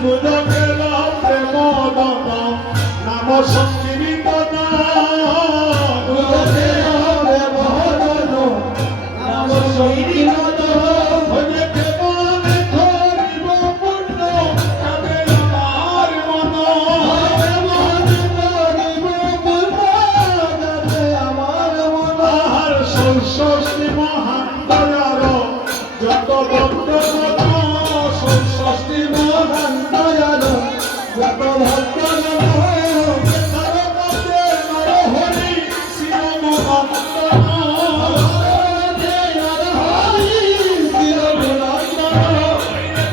দুজকের প্রেম দন নাম সংকীর্তন দুজকের প্রেম দন নাম সংকীর্তন ষষ্ঠী মহান দয়ার যত ভক্ত ষষ্ঠী মহান দয়ার যত ভক্ত হরি শিব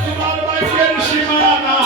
তোমার বাইকের সীমানা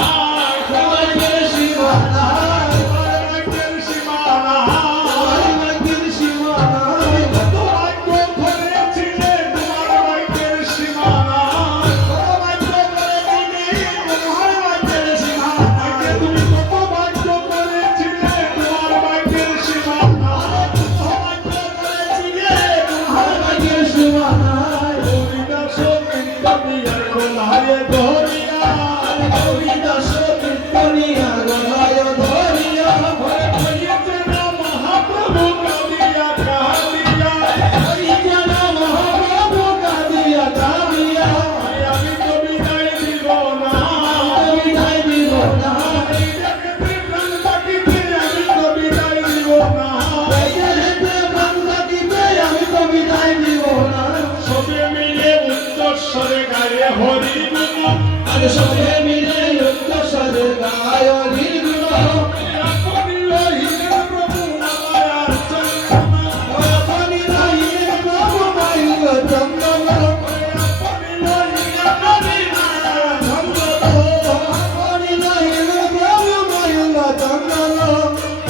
সবে মিলে উচ্চ স্বরে গায় হরি গুণ আপনি রহিলেন প্রভু মায়ার চন্দন আপনি রহিলেন প্রভু মায়ার চন্দন আপনি রহিলেন প্রভু মায়ার চন্দন আপনি রহিলেন প্রভু মায়ার চন্দন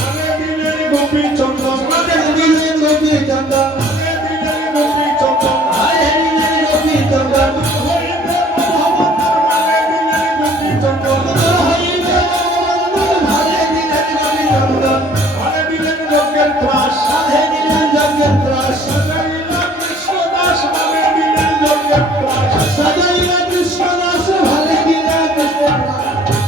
আরে দিনের গোপী চন্দন আরে দিনের গোপী চন্দন আরে দিনের গোপী চন্দন আরে দিনের গোপী চন্দন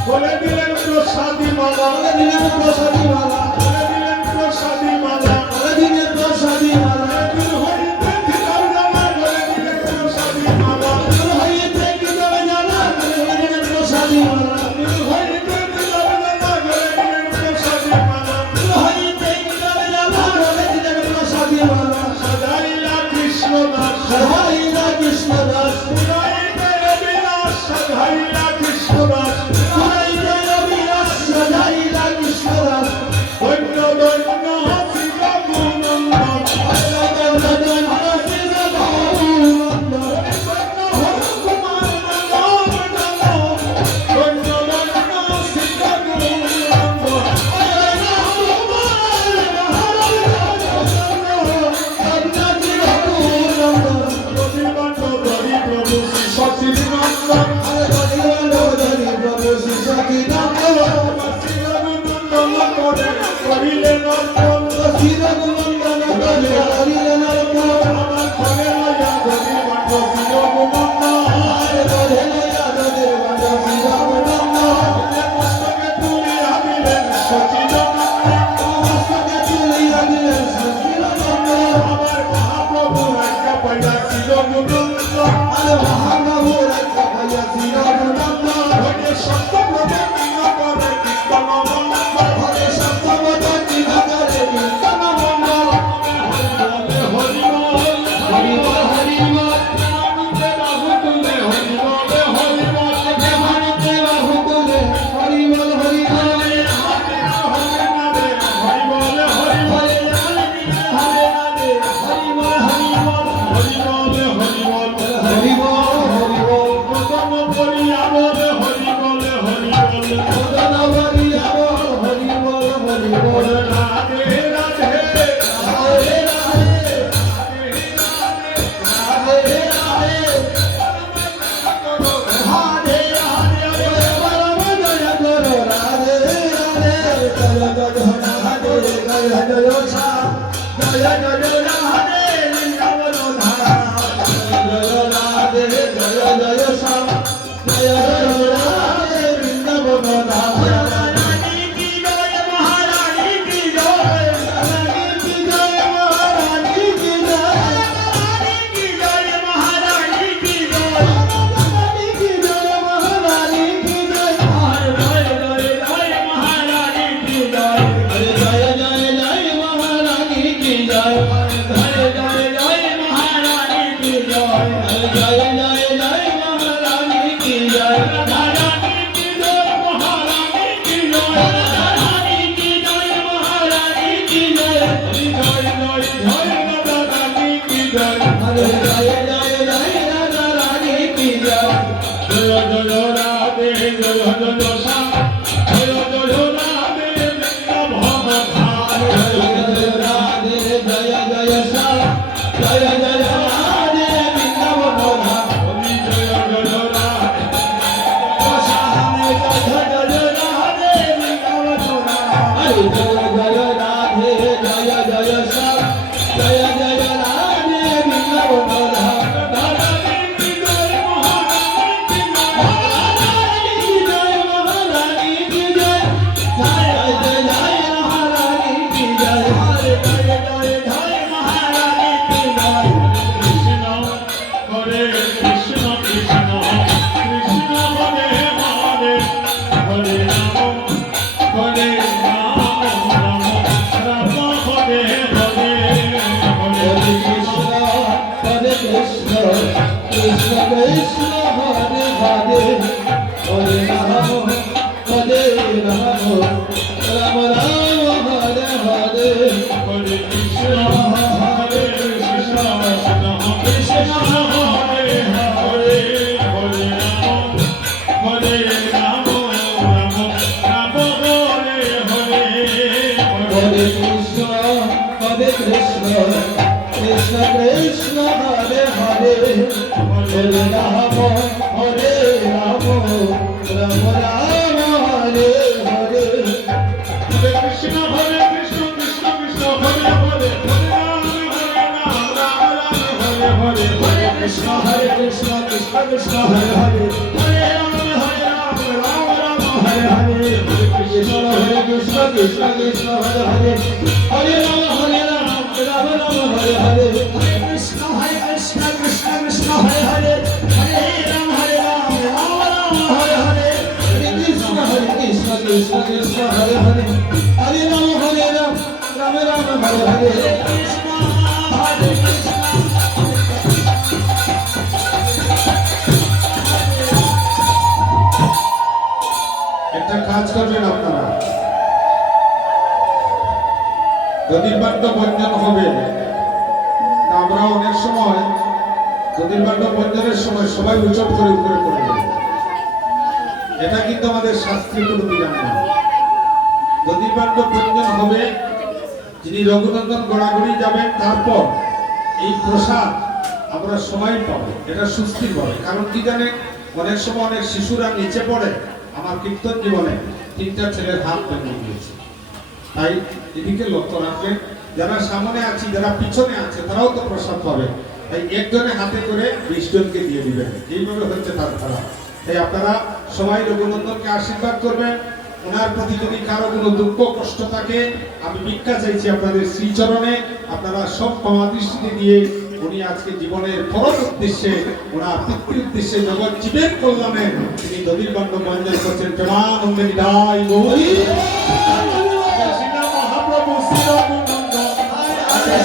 বলে দিলেন প্রসাদী মালা বলে দিলেন প্রসাদী মালা বলে দিলেন প্রসাদী মালা বলে দিলেন প্রসাদী মালা হইতে দিলাম জানা বলে দিলেন প্রসাদী মালা হইতে দিলাম জানা বলে দিলেন প্রসাদী মালা হইতে দিলাম জানা বলে দিলেন প্রসাদী মালা হইতে দিলাম জানা বলে দিলেন প্রসাদী মালা সদাইলা কৃষ্ণ দাস সদাইলা কৃষ্ণ দাস সদাইলা অবিনাশ সদাইলা কৃষ্ণ দাস সদাইলা অবিনাশ সদাইলা কৃষ্ণ দাস একটা কাজ করবেন আপনারা, দধিবাদ্য বন্ধন হবে। আমরা অনেক সময় দধিবাদ্য বন্ধনের সময় সবাই উচ্চপ করে উপরে পড়ে যায়, এটা কিন্তু আমাদের শাস্ত্রীয় কোনো বিধান না। দধিবাদ্য বন্ধন হবে, যিনি রঘুনন্দন গড়াগড়ি যাবেন, তারপর এই প্রসাদ আমরা সবাই পাবো, এটা সুস্থির পাবে। কারণ কি জানে, অনেক সময় অনেক শিশুরা নিচে পড়ে। আমার কীর্তন জীবনে 3টা ছেলের হাত ভেঙে গিয়েছে, তাই এদিকে লক্ষ্য রাখবেন। যারা সামনে আছে, যারা পিছনে আছে, তারাও তো প্রসাদ পাবে। তাই একজনের হাতে করে 20 জনকে দিয়ে দিবেন, এইভাবে হচ্ছে তার খেলা। তাই আপনারা সবাই রঘুনন্দনকে আশীর্বাদ করবেন। ওনার প্রতি যদি কারো কোনো দুঃখ কষ্ট থাকে, আমি ভিক্ষা চাইছি আপনাদের শ্রীচরণে। আপনারা সব ক্ষমা দৃষ্টিতে দিয়ে, উনি আজকে জীবনের পরম উদ্দেশ্যে, ওনার পিতৃ উদ্দেশ্যে, জগৎ জীবের কল্যাণে তিনি দধিবাদ্য বন্ধন করছেন। প্রেমানন্দে বিদায় গৌরী মহাপ্রভু শ্রী রঘুনন্দন,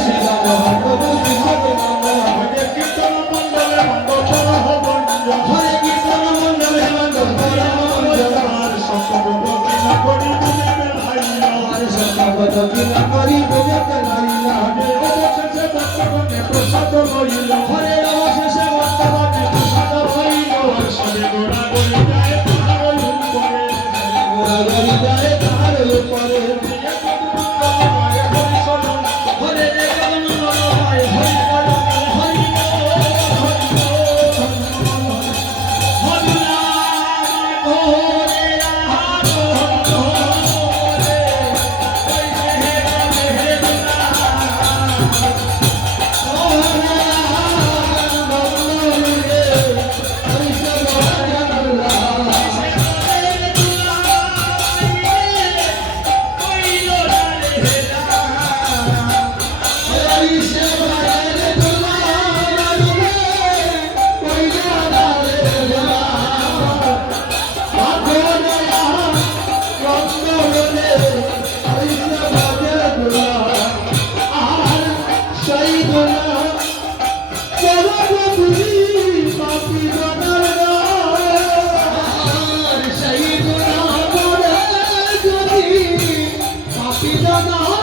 শ্রী মহাপ্রভু শ্রী রঘুনন্দন, হরে কীর্তন মণ্ডলে মণ্ডল ভঞ্জন, হরে কীর্তন মণ্ডলে মণ্ডল ভঞ্জন, আর সপ্তপদ কিনা করি বুঝে বেলাইলা, আর সপ্তপদ কিনা করি বুঝে বেলাইলা, হরে অবশেষে বর্তমানে প্রসাদ লইল, হরে অবশেষে বর্তমানে প্রসাদ লইল, সবে গোড়া গড়ি যায় তাহার উপরে, গোড়া গড়ি যায় তাহার উপরে, Pidana